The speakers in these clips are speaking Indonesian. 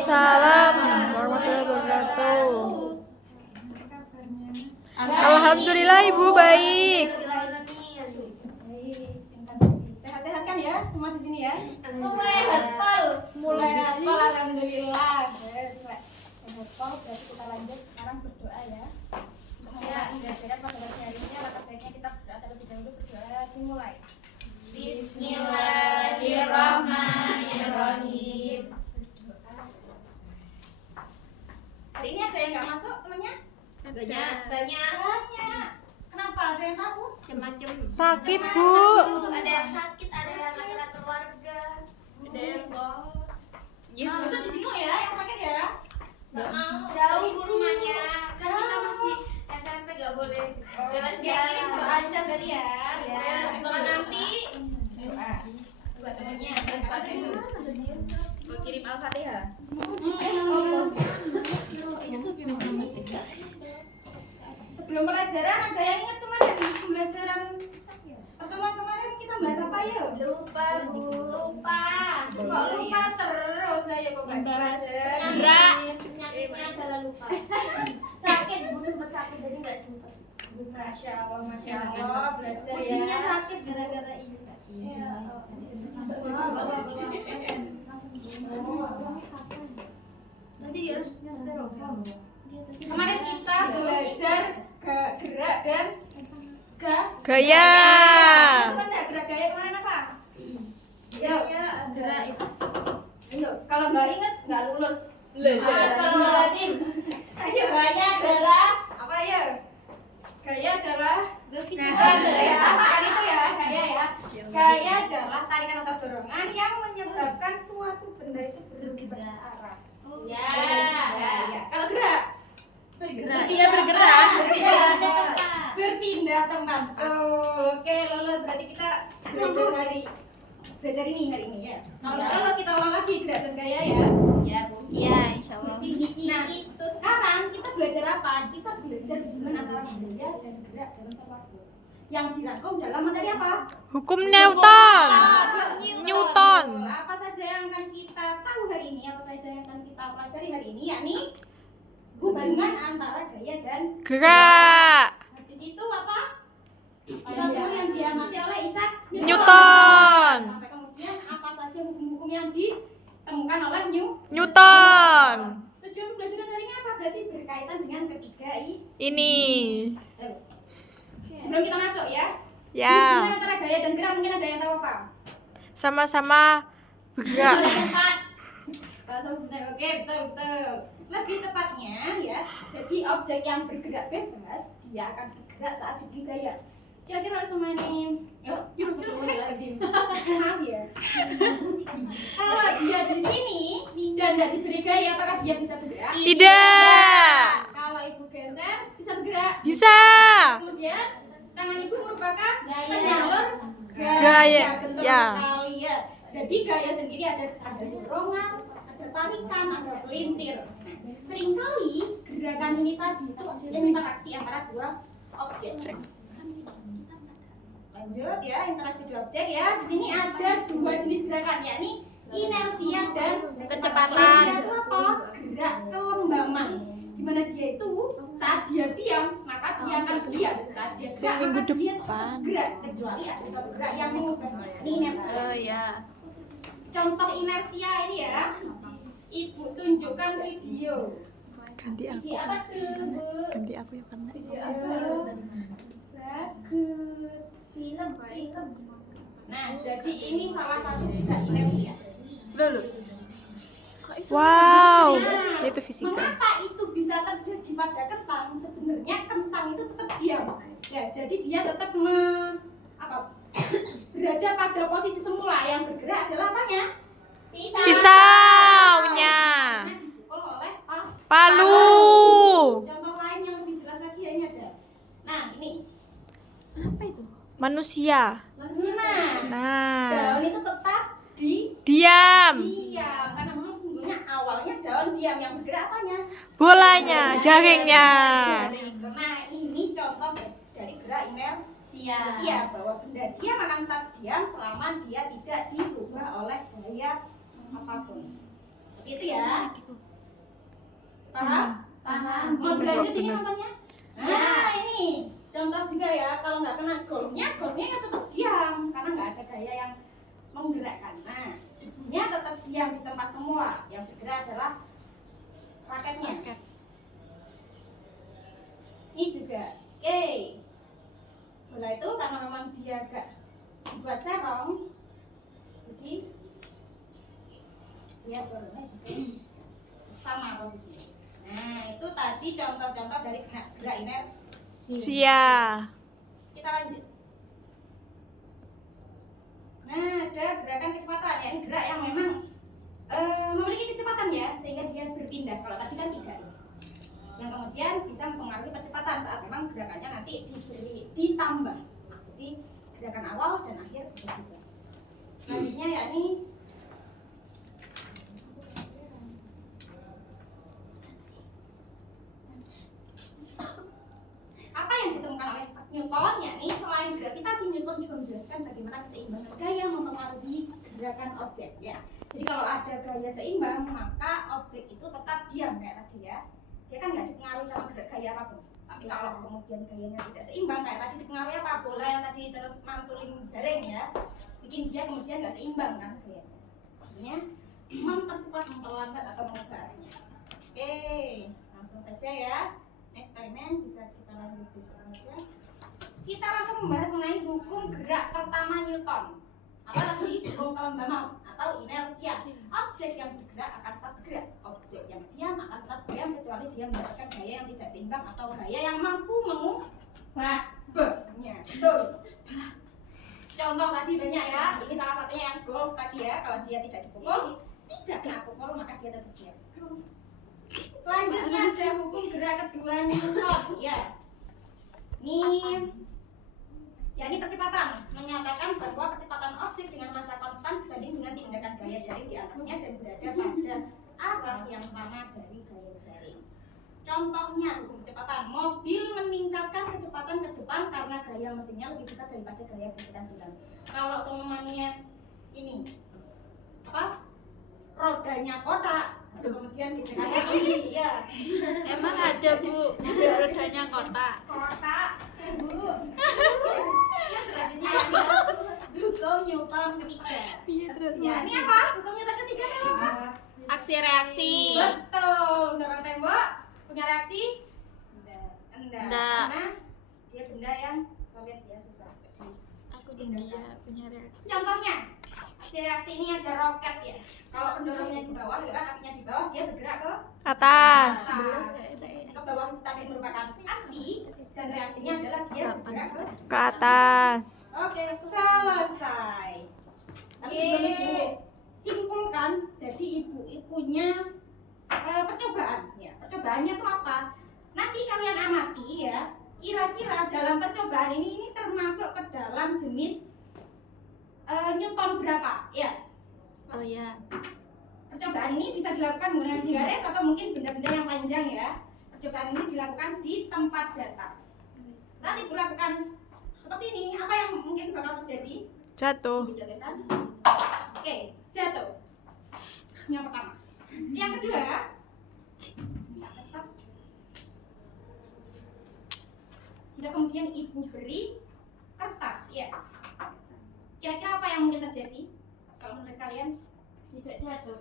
Waalaikumsalam warahmatullahi wabarakatuh. Alhamdulillah Ibu baik. Sehat-sehat kan ya semua di sini ya? Mulai alhamdulillah. Sehat pol, berarti kita lanjut sekarang berdoa ya. Untuk mengajarkan pada pagi hari ini, alangkah baiknya kita berdoa terlebih dahulu. Berdoa dimulai. Bismillahirrahmanirrahim. Hari ini ada yang nggak masuk temannya? Banyak. Kenapa? Ada yang tahu? Macam-macam. sakit Bu. Ada yang sakit, ada yang acara keluarga, ada yang bolos. Ya, itu di sini ya, yang sakit ya. Nggak mau. Jauh bu rumahnya. Kan kita masih SMP nggak boleh jalan-jalan. Kirim doa aja tadi ya. Ya. Soalnya nanti Doa buat temannya. mau kirim Al-Fatihah. Sebelum pelajaran ada yang ingat kemarin pembelajaran pertemuan kemarin kita bahas apa ya? Lupa bu. Lupa. Kok lupa terus saya kok nggak belajar. Gerak. Penyakitnya adalah lupa. Sakit bu, sempat sakit jadi nggak sempat. Masya Allah belajar ya. Pusingnya sakit gara-gara ini. Nanti harus Kemarin kita belajar gerak dan Gaya. Apa enggak gerak gaya kemarin apa? gerak itu. Ayo, kalau nggak inget nggak lulus. Astagfirullahaladzim. Ayo, gaya adalah apa ya? Gaya adalah kan itu ya, gaya ya. Gaya adalah tarikan atau dorongan yang menyebabkan suatu benda itu bergerak arah. Ya, gaya. Kalau gerak, Dia bergerak. berpindah tempat. Oke, lulus. Berarti kita belajar ini hari ini ya. Kalau kita ulang lagi gerak dan gaya ya. Ya bu. Iya insya Allah. Nah, itu sekarang kita belajar apa? Kita belajar hubungan antara gaya dan gerak dalam sesuatu yang dirangkum dalam materi apa? Hukum Newton. Newton. Apa saja yang akan kita tahu hari ini? Apa saja yang akan kita pelajari hari ini? Yakni hubungan antara gaya dan Gerak. di situ apa? Satu yang diamati oleh Isaac Newton. Sampai kemudian apa saja hukum-hukum yang ditemukan oleh Newton. Tujuan pembelajaran hari ini apa? Berarti berkaitan dengan ketiga Ini. Sebelum kita masuk ya. Ya. Hubungan antara gaya dan gerak mungkin ada yang tahu apa? Sama-sama bergerak. Tepat. Sama benar. Oke, betul. Lebih tepatnya ya. Jadi objek yang bergerak bebas dia akan bergerak saat diberi gaya. Kira-kira sama ini. Astagfirullahaladzim. Maaf ya. Kalau dia di sini dan tidak diberi gaya, apakah dia bisa bergerak? Tidak. Kalau ibu geser, bisa bergerak. Bisa. Kemudian tangan ibu merupakan penyalur Gaya. Betul Ya. sekali ya. Jadi gaya sendiri ada dorongan, ada tarikan, ada pelintir. Seringkali gerakan ini tadi itu interaksi antara dua objek. Lanjut ya, interaksi dua objek ya. Di sini ada dua jenis gerakan, yakni inersia dan Kecepatan. Inersia itu apa? Gerak kelembaman. Di mana dia itu saat dia diam, maka dia akan diam. Saat dia gerak, Seminggu maka dia depan. gerak. Kecuali ada suatu gerak yang mengubah. Ini inersia. Ya. Contoh inersia ini ya. Ibu tunjukkan video. Ganti aku. Video apa tuh, Bu? Ganti aku ya karena. Video apa? Bagus. Film. Nah, jadi ini salah satu gerak inersia. Lalu. Wow. Nah, Itu fisika. Mengapa itu bisa terjadi pada kentang? Sebenarnya kentang itu tetap diam. Ya, jadi dia tetap berada pada posisi semula. Yang bergerak adalah apanya? Pisaunya. Karena dipukul oleh Palu. Contoh lain yang lebih jelas lagi ini ada. Nah, ini. Apa itu? Manusia. Nah, daun Nah. itu tetap Diam. diam karena memang sesungguhnya awalnya daun diam, yang bergerak apanya? Bolanya, jaringnya. Jaring. Nah, ini contoh dari gerak inersia bahwa benda diam akan tetap diam selama dia tidak dirubah oleh gaya apapun. Seperti Itu ya. Paham? Paham. Mau dilanjut ini nontonnya? Nah, ini contoh juga ya. Kalau nggak kena golnya kan tetap diam karena nggak ada gaya yang menggerakkan. Nah, ibunya tetap diam di tempat semua. Yang bergerak adalah raketnya. Ini juga. Oke. Bola itu karena memang dia agak buat serong, jadi dia bolanya juga sama posisinya. Nah, itu tadi contoh-contoh dari gerak inersi. Sia. Kita lanjut. Nah, ada gerakan kecepatan, ya. Ini gerak yang memang memiliki kecepatan ya, sehingga dia berpindah. Kalau tadi kan tidak. Yang kemudian bisa mempengaruhi percepatan saat memang gerakannya nanti ditambah. Jadi gerakan awal dan akhir berbeda. Selanjutnya yakni apa yang ditemukan oleh Newton, yakni selain gravitasi, Newton juga menjelaskan bagaimana keseimbangan gaya mempengaruhi gerakan objek ya. Jadi kalau ada gaya seimbang, maka objek itu tetap diam kayak tadi ya. Dia kan nggak dipengaruhi sama gaya apapun. Tapi kalau kemudian gayanya tidak seimbang kayak tadi, dipengaruhi apa? Bola yang tadi terus mantulin jaring ya, bikin dia kemudian nggak seimbang kan gayanya. Artinya mempercepat, memperlambat atau mengubarnya. Oke, langsung saja ya. Eksperimen bisa kita lanjut besok saja. Kita langsung membahas mengenai hukum gerak pertama Newton. Apa tadi? Hukum kelembaban atau inersia. Objek yang bergerak akan tetap bergerak. Objek yang diam akan tetap diam kecuali dia mendapatkan gaya yang tidak seimbang atau gaya yang mampu mengubahnya. Betul. Contoh tadi banyak ya. Ini salah satunya yang golf tadi ya. Kalau dia tidak dipukul, tidak kena pukul, maka dia tetap diam. Selanjutnya ada hukum gerak kedua Newton ya. Ini percepatan menyatakan bahwa percepatan objek dengan massa konstan sebanding dengan tindakan gaya jaring di atasnya dan berada pada arah yang sama dari gaya jaring. Contohnya hukum kecepatan, mobil meningkatkan kecepatan ke depan karena gaya mesinnya lebih besar daripada gaya gesekan jalan. Kalau semuanya ini apa? Rodanya kotak, kemudian gesekannya tinggi, ya. Emang ada Bu rodanya kotak? Kotak, Bu. Yang selanjutnya hukum Newton ketiga. Ya, ini apa? Hukum Newton ketiga itu apa? Aksi reaksi. Betul. Dorong tembok punya reaksi? Enggak. Enggak. Karena dia benda yang solid ya, susah. Aku dan dia punya reaksi. Contohnya, aksi reaksi ini ada roket ya. Kalau pendorongnya di bawah, ya kan apinya di bawah, dia bergerak ke Atas. ke bawah itu tadi merupakan aksi dan reaksinya adalah dia bergerak Ke atas. Oke, selesai. Tapi sebelum itu simpulkan, jadi ibu-ibunya percobaan ya. Percobaannya itu apa? Nanti kalian amati ya. Kira-kira dalam percobaan ini termasuk ke dalam jenis Newton berapa? Ya. Oh ya. Percobaan ini bisa dilakukan menggunakan garis atau mungkin benda-benda yang panjang ya. Percobaan ini dilakukan di tempat datar. Saat ibu lakukan seperti ini, apa yang mungkin bakal terjadi? Jatuh. Dijatuhkan. Oke, jatuh. Yang pertama. Yang kedua, atas. Jika kemudian ibu beri kertas, ya. Kira-kira apa yang mungkin terjadi? Kalau menurut kalian tidak jatuh.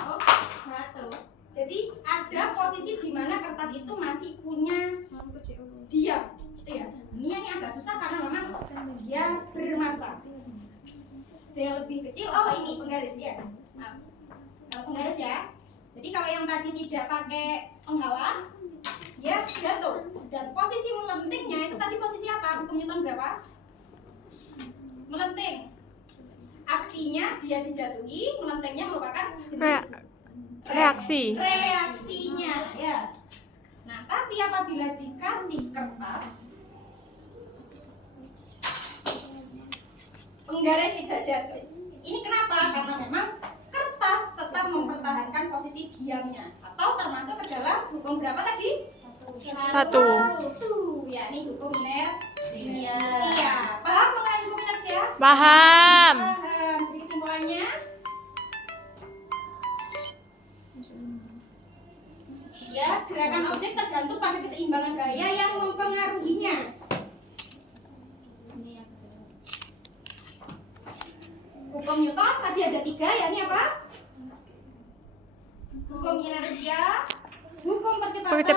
Oh, jatuh. Jadi ada posisi di mana kertas itu masih punya diam, gitu ya. Ini agak susah karena memang dia bermassa. Dia lebih kecil. Oh, ini penggaris ya. Nah, penggaris ya. Jadi kalau yang tadi tidak pakai penghalang, dia jatuh. Dan posisi melentingnya itu tadi posisi apa? Hukum Newton berapa? Melenting. Aksinya dia dijatuhi, melentengnya merupakan jenis Reaksi. reaksinya ya. Nah, tapi apabila dikasih kertas, penggaris tidak jatuh. Ini kenapa? Karena memang kertas tetap mempertahankan posisi diamnya. Atau termasuk ke dalam hukum berapa tadi? Satu. Yakni hukum inersia. Paham mengenai hukum inersia? Paham. Paham. Jadi kesimpulannya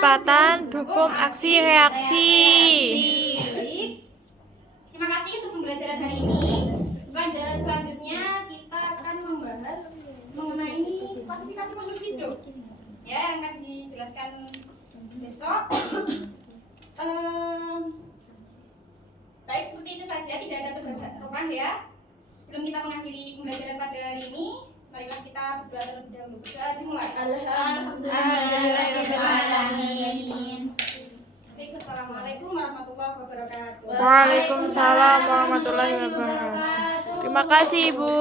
percepatan hukum aksi reaksi. Baik. Terima kasih untuk pembelajaran hari ini. Pembelajaran selanjutnya kita akan membahas mengenai klasifikasi makhluk hidup. Ya, yang akan dijelaskan besok. Baik, seperti itu saja, tidak ada tugas rumah ya. Sebelum kita mengakhiri pembelajaran pada hari ini, marilah kita berdoa terlebih dahulu. Berdoa dimulai. Alhamdulillahirrahmanirrahim. Baik, wassalamualaikum warahmatullahi wabarakatuh. Waalaikumsalam warahmatullahi wabarakatuh. Terima kasih, Ibu.